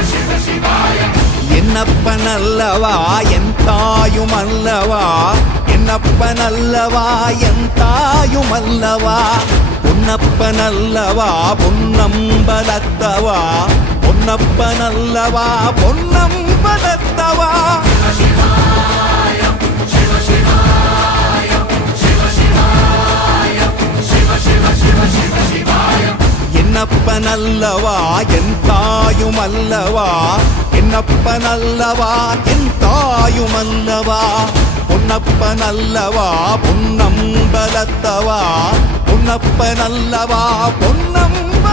என்னப்பனல்லவா என் தாயுமல்லவா, என்னப்பனல்லவா என் தாயுமல்லவா, பொன்னப்பனல்லவா பொன்னம்பலத்தவா, பொன்னப்பனல்லவா பொன்னம்பலத்தவா. என்னப்பனல்லவா என் தாயுமல்லவா, என்னப்பனல்லவா என் தாயுமல்லவா, பொன்னப்பனல்லவா பொன்னம்பலத்தவா, பொன்னப்பனல்லவா பொன்னம்